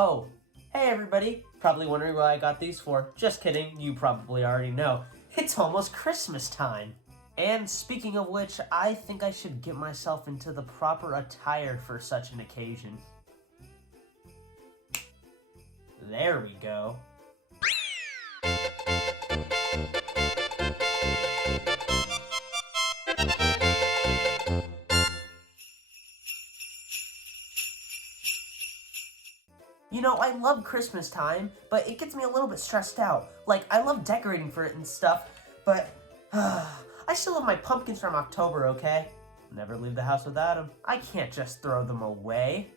Oh, hey everybody. Probably wondering what I got these for. Just kidding, you probably already know. It's almost Christmas time. And speaking of which, I think I should get myself into the proper attire for such an occasion. There we go. You know, I love Christmas time, but it gets me a little bit stressed out. Like, I love decorating for it and stuff, but I still have my pumpkins from October, okay? Never leave the house without them. I can't just throw them away.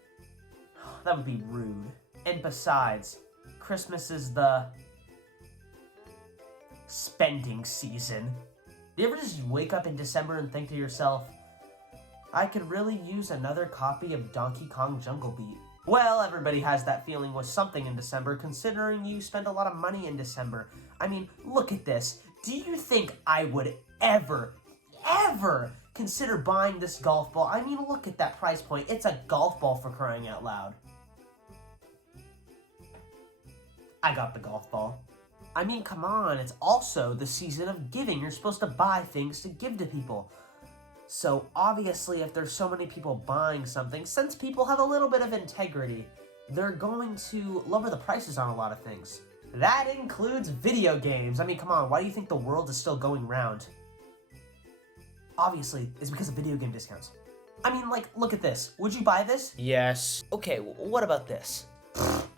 That would be rude. And besides, Christmas is the spending season. Do you ever just wake up in December and think to yourself, I could really use another copy of Donkey Kong Jungle Beat? Well, everybody has that feeling with something in December, considering you spend a lot of money in December. I mean, look at this. Do you think I would ever consider buying this golf ball? I mean, look at that price point. It's a golf ball, for crying out loud. I got the golf ball. I mean, come on, it's also the season of giving. You're supposed to buy things to give to people. So obviously, if there's so many people buying something, since people have a little bit of integrity, they're going to lower the prices on a lot of things. That includes video games. I mean, come on, why do you think the world is still going round? Obviously, it's because of video game discounts. I mean, like, look at this. Would you buy this? Yes. Okay, what about this?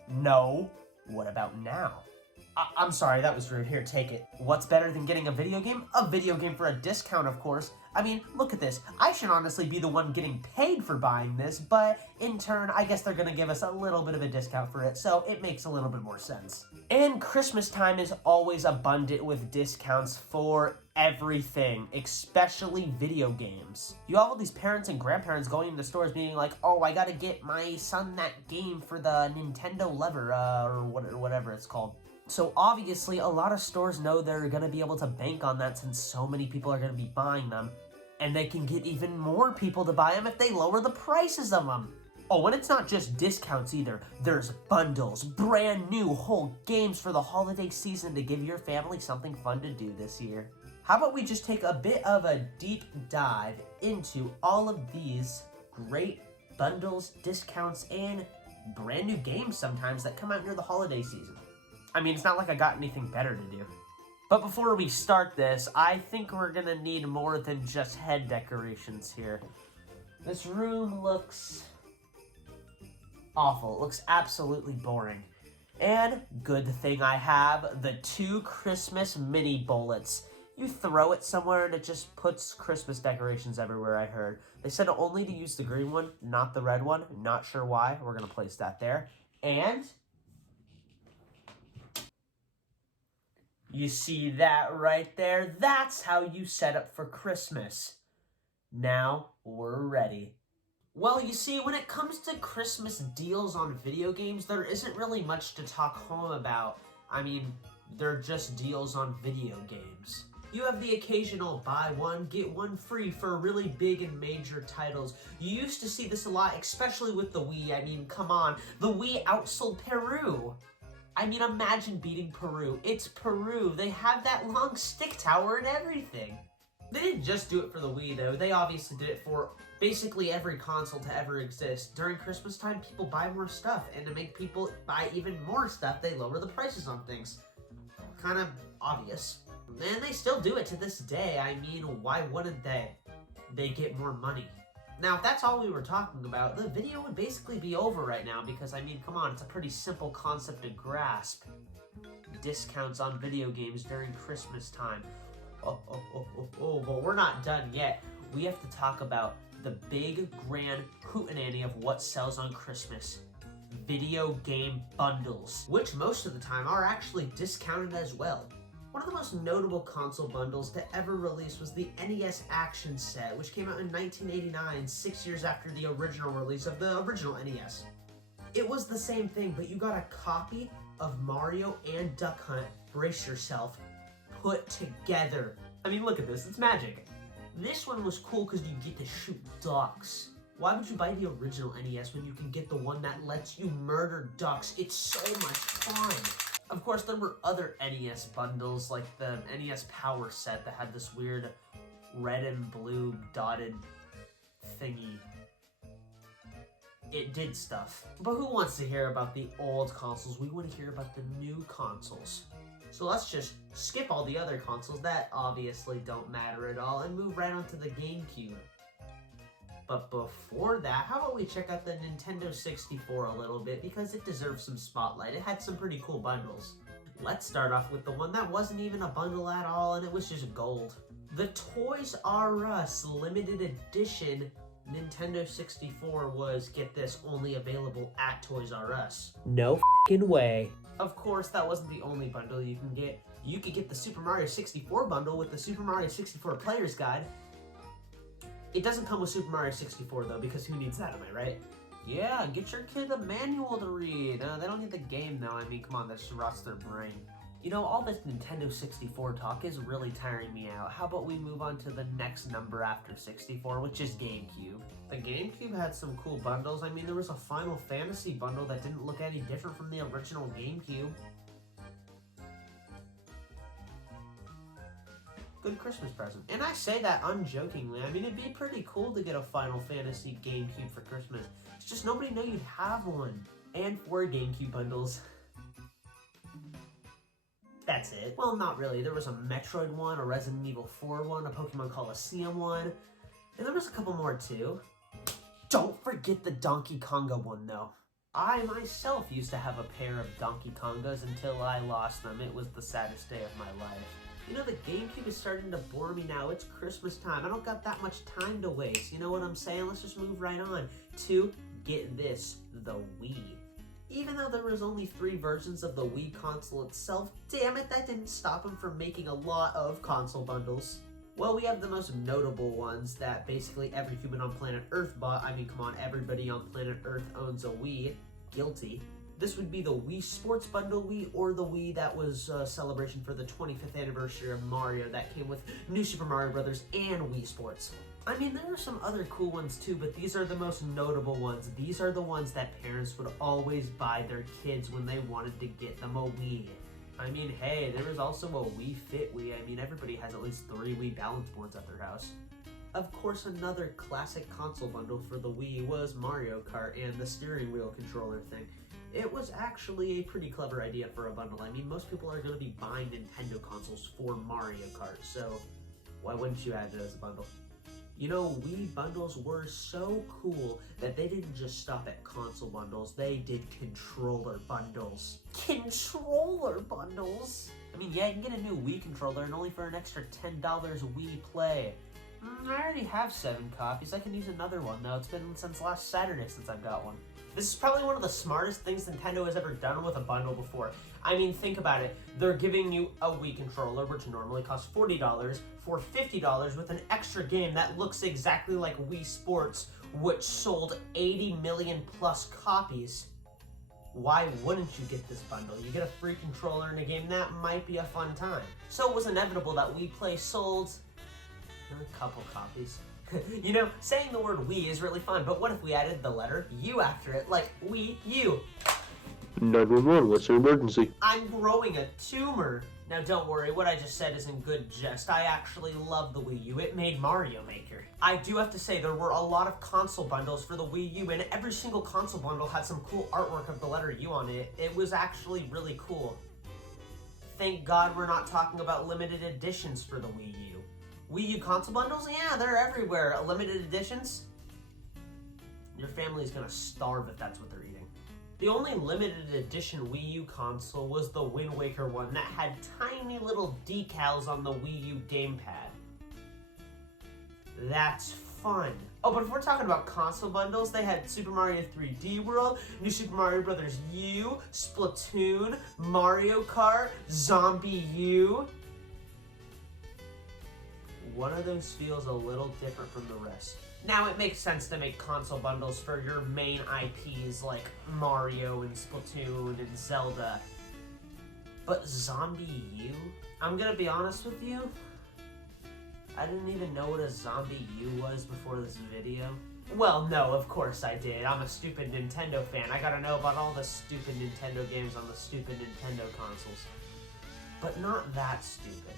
No. What about now? I'm sorry, that was rude. Here, take it. What's better than getting a video game? A video game for a discount, of course. I mean, look at this. I should honestly be the one getting paid for buying this, but in turn, I guess they're gonna give us a little bit of a discount for it, so it makes a little bit more sense. And Christmas time is always abundant with discounts for everything, especially video games. You have all these parents and grandparents going into stores being like, oh, I gotta get my son that game for the Nintendo Lever, or whatever it's called. So obviously, a lot of stores know they're going to be able to bank on that since so many people are going to be buying them. And they can get even more people to buy them if they lower the prices of them. Oh, and it's not just discounts either. There's bundles, brand new whole games for the holiday season to give your family something fun to do this year. How about we just take a bit of a deep dive into all of these great bundles, discounts, and brand new games sometimes that come out near the holiday season. I mean, it's not like I got anything better to do. But before we start this, I think we're gonna need more than just head decorations here. This room looks awful. It looks absolutely boring. And good thing I have the 2 Christmas mini bullets. You throw it somewhere and it just puts Christmas decorations everywhere, I heard. They said only to use the green one, not the red one. Not sure why. We're gonna place that there. And you see that right there? That's how you set up for Christmas. Now we're ready. Well, you see, when it comes to Christmas deals on video games, there isn't really much to talk home about. I mean, they're just deals on video games. You have the occasional buy one, get one free for really big and major titles. You used to see this a lot, especially with the Wii. I mean, come on, the Wii outsold Peru. I mean, imagine beating Peru. It's Peru. They have that long stick tower and everything. They didn't just do it for the Wii, though. They obviously did it for basically every console to ever exist. During Christmas time, people buy more stuff, and to make people buy even more stuff, they lower the prices on things. Kind of obvious. And they still do it to this day. I mean, why wouldn't they? They get more money. Now, if that's all we were talking about, the video would basically be over right now because, I mean, come on, it's a pretty simple concept to grasp. Discounts on video games during Christmas time. But we're not done yet. We have to talk about the big, grand hootenanny of what sells on Christmas. Video game bundles, which most of the time are actually discounted as well. One of the most notable console bundles to ever release was the Nes Action Set, which came out in 1989, 6 years after the original release of the original NES. It was the same thing, but you got a copy of Mario and Duck Hunt, brace yourself, put together. I mean, look at this, it's magic. This one was cool because you get to shoot ducks. Why would you buy the original NES when you can get the one that lets you murder ducks? It's so much fun. Of course, there were other NES bundles, like the NES Power Set that had this weird red and blue dotted thingy. It did stuff. But who wants to hear about the old consoles? We want to hear about the new consoles. So let's just skip all the other consoles that obviously don't matter at all and move right on to the Gamecube. But before that, how about we check out the Nintendo 64 a little bit, because it deserves some spotlight. It had some pretty cool bundles. Let's start off with the one that wasn't even a bundle at all, and it was just gold. The Toys R Us limited edition Nintendo 64 was, get this, only available at Toys R Us. No f***ing way. Of course, that wasn't the only bundle you can get. You could get the Super Mario 64 bundle with the Super Mario 64 Player's Guide. It doesn't come with Super Mario 64 though, because who needs that, am I right? Yeah, get your kid a manual to read. They don't need the game though. I mean, come on, that just rots their brain. You know, all this Nintendo 64 talk is really tiring me out. How about we move on to the next number after 64, which is Gamecube. The Gamecube had some cool bundles. I mean, there was a Final Fantasy bundle that didn't look any different from the original Gamecube. Good Christmas present. And I say that unjokingly. I mean, it'd be pretty cool to get a Final Fantasy Gamecube for Christmas. It's just nobody knew you'd have one. And 4 Gamecube bundles. That's it. Well, not really. There was a Metroid one, a Resident Evil 4 one, a Pokemon Coliseum one, and there was a couple more too. Don't forget the Donkey Konga one though. I myself used to have a pair of Donkey Kongas until I lost them. It was the saddest day of my life. You know, the Gamecube is starting to bore me now. It's Christmas time. I don't got that much time to waste. You know what I'm saying? Let's just move right on to, get this, the Wii. Even though there was only 3 versions of the Wii console itself, damn it, that didn't stop them from making a lot of console bundles. Well, we have the most notable ones that basically every human on planet Earth bought. I mean, come on, everybody on planet Earth owns a Wii. Guilty. This would be the Wii Sports Bundle Wii, or the Wii that was a celebration for the 25th anniversary of Mario that came with New Super Mario Bros. And Wii Sports. I mean, there are some other cool ones too, but these are the most notable ones. These are the ones that parents would always buy their kids when they wanted to get them a Wii. I mean, hey, there was also a Wii Fit Wii. I mean, everybody has at least 3 Wii balance boards at their house. Of course, another classic console bundle for the Wii was Mario Kart and the steering wheel controller thing. It was actually a pretty clever idea for a bundle. I mean, most people are going to be buying Nintendo consoles for Mario Kart, so why wouldn't you add it as a bundle? You know, Wii bundles were so cool that they didn't just stop at console bundles, they did controller bundles. Controller bundles? I mean, yeah, you can get a new Wii controller and only for an extra $10 Wii Play. I already have 7 copies. I can use another one, though. It's been since last Saturday since I've got one. This is probably one of the smartest things Nintendo has ever done with a bundle before. I mean, think about it. They're giving you a Wii controller, which normally costs $40, for $50 with an extra game that looks exactly like Wii Sports, which sold 80 million plus copies. Why wouldn't you get this bundle? You get a free controller and a game that might be a fun time. So it was inevitable that Wii Play sold a couple copies. You know, saying the word Wii is really fun, but what if we added the letter U after it, like Wii U? 911, what's your emergency? I'm growing a tumor. Now don't worry, what I just said is in good jest. I actually love the Wii U. It made Mario Maker. I do have to say there were a lot of console bundles for the Wii U, and every single console bundle had some cool artwork of the letter U on it. It was actually really cool. Thank God we're not talking about limited editions for the Wii U. Wii U console bundles? Yeah, they're everywhere. Limited editions? Your family's gonna starve if that's what they're eating. The only limited edition Wii U console was the Wind Waker one that had tiny little decals on the Wii U gamepad. That's fun. Oh, but if we're talking about console bundles, they had Super Mario 3D World, New Super Mario Bros. U, Splatoon, Mario Kart, Zombie U. One of those feels a little different from the rest. Now, it makes sense to make console bundles for your main IPs like Mario and Splatoon and Zelda. But Zombie U? I'm gonna be honest with you, I didn't even know what a Zombie U was before this video. Well, no, of course I did. I'm a stupid Nintendo fan. I gotta know about all the stupid Nintendo games on the stupid Nintendo consoles. But not that stupid.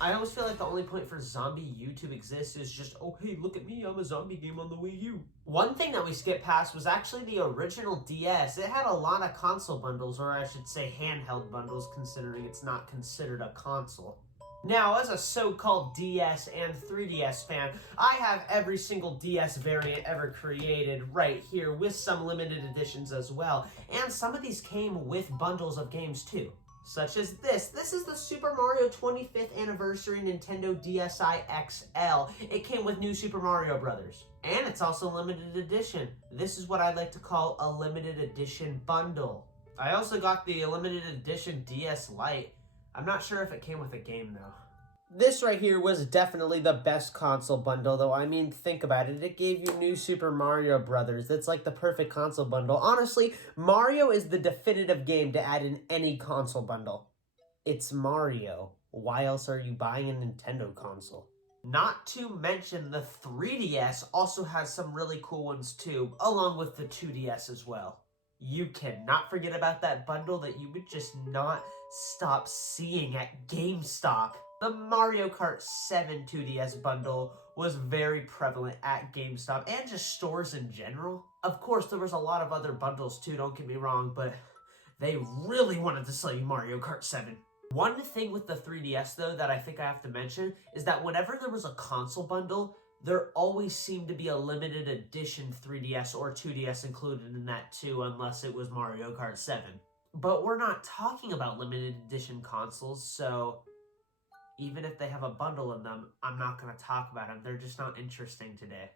I always feel like the only point for Zombie U to exist is just, oh hey, look at me, I'm a zombie game on the Wii U. One thing that we skipped past was actually the original DS. It had a lot of console bundles, or I should say handheld bundles, considering it's not considered a console. Now, as a so-called DS and 3DS fan, I have every single DS variant ever created right here, with some limited editions as well. And some of these came with bundles of games too. Such as this. This is the Super Mario 25th Anniversary Nintendo DSi XL. It came with New Super Mario Brothers. And it's also limited edition. This is what I like to call a limited edition bundle. I also got the limited edition DS Lite. I'm not sure if it came with a game though. This right here was definitely the best console bundle though. I mean, think about it. It gave you New Super Mario Brothers. It's like the perfect console bundle. Honestly, Mario is the definitive game to add in any console bundle. It's Mario. Why else are you buying a Nintendo console? Not to mention the 3DS also has some really cool ones too, along with the 2DS as well. You cannot forget about that bundle that you would just not stop seeing at GameStop. The Mario Kart 7 2DS bundle was very prevalent at GameStop and just stores in general. Of course, there was a lot of other bundles too, don't get me wrong, but they really wanted to sell you Mario Kart 7. One thing with the 3DS though that I think I have to mention is that whenever there was a console bundle, there always seemed to be a limited edition 3DS or 2DS included in that too, unless it was Mario Kart 7. But we're not talking about limited edition consoles, so even if they have a bundle in them, I'm not going to talk about them. They're just not interesting today.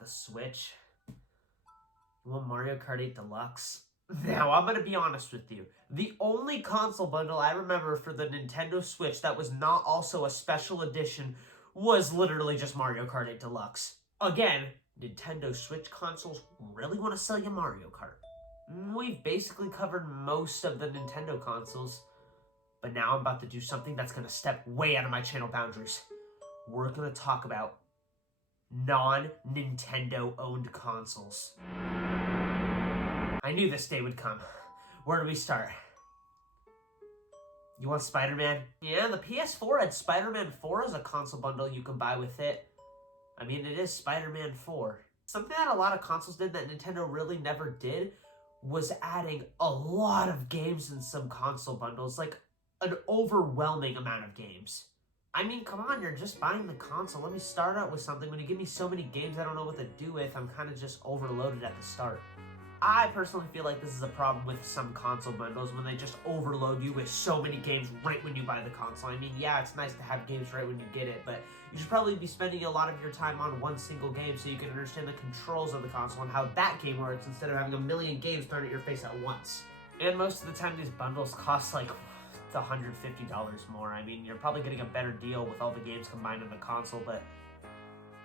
The Switch. You want Mario Kart 8 Deluxe? Now, I'm going to be honest with you. The only console bundle I remember for the Nintendo Switch that was not also a special edition was literally just Mario Kart 8 Deluxe. Again, Nintendo Switch consoles really want to sell you Mario Kart. We've basically covered most of the Nintendo consoles, but now I'm about to do something that's going to step way out of my channel boundaries. We're going to talk about non-Nintendo owned consoles. I knew this day would come. Where do we start? You want Spider-Man? Yeah, the PS4 had Spider-Man 4 as a console bundle you can buy with it. I mean, it is Spider-Man 4. Something that a lot of consoles did that Nintendo really never did was adding a lot of games in some console bundles, like an overwhelming amount of games. I mean, come on, you're just buying the console. Let me start out with something. When you give me so many games I don't know what to do with, I'm kind of just overloaded at the start. I personally feel like this is a problem with some console bundles when they just overload you with so many games right when you buy the console. I mean, yeah, it's nice to have games right when you get it, but you should probably be spending a lot of your time on one single game so you can understand the controls of the console and how that game works instead of having a million games thrown at your face at once. And most of the time these bundles cost like $150 more. I mean, you're probably getting a better deal with all the games combined in the console, but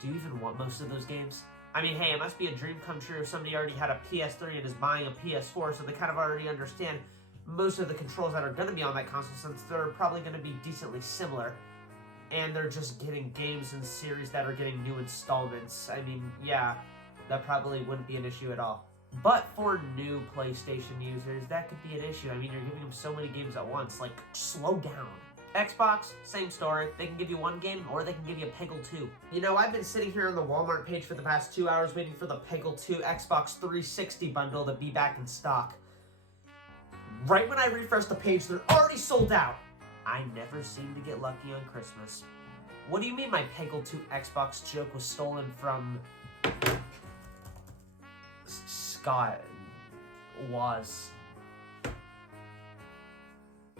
do you even want most of those games? I mean, hey, it must be a dream come true if somebody already had a PS3 and is buying a PS4, so they kind of already understand most of the controls that are going to be on that console, since they're probably going to be decently similar, and they're just getting games in series that are getting new installments. I mean, yeah, that probably wouldn't be an issue at all. But for new PlayStation users, that could be an issue. I mean, you're giving them so many games at once. Like, slow down. Xbox, same story. They can give you one game, or they can give you a Peggle 2. You know, I've been sitting here on the Walmart page for the past 2 hours waiting for the Peggle 2 Xbox 360 bundle to be back in stock. Right when I refresh the page, they're already sold out. I never seem to get lucky on Christmas. What do you mean my Peggle 2 Xbox joke was stolen from Scott?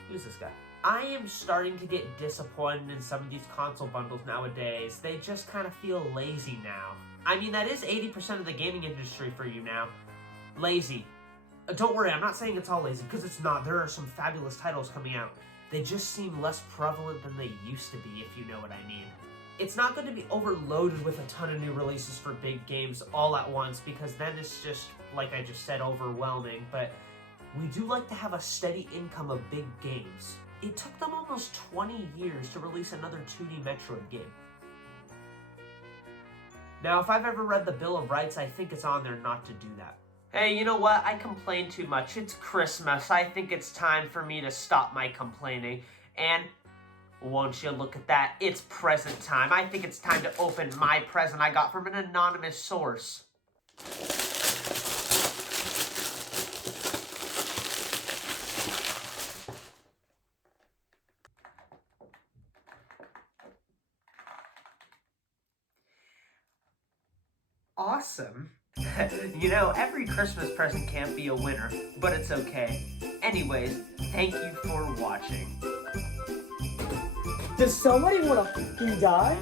Who's this guy? I am starting to get disappointed in some of these console bundles nowadays. They just kind of feel lazy now. I mean, that is 80% of the gaming industry for you now. Lazy. Don't worry, I'm not saying it's all lazy, because it's not. There are some fabulous titles coming out. They just seem less prevalent than they used to be, if you know what I mean. It's not going to be overloaded with a ton of new releases for big games all at once, because then it's just, like I just said, overwhelming. But we do like to have a steady income of big games. It took them almost 20 years to release another 2D Metroid game. Now, if I've ever read the Bill of Rights, I think it's on there not to do that. Hey, you know what? I complain too much. It's Christmas. I think it's time for me to stop my complaining. And won't you look at that? It's present time. I think it's time to open my present I got from an anonymous source. Awesome. You know, every Christmas present can't be a winner, but it's okay. Anyways, thank you for watching. Does somebody want to fucking die?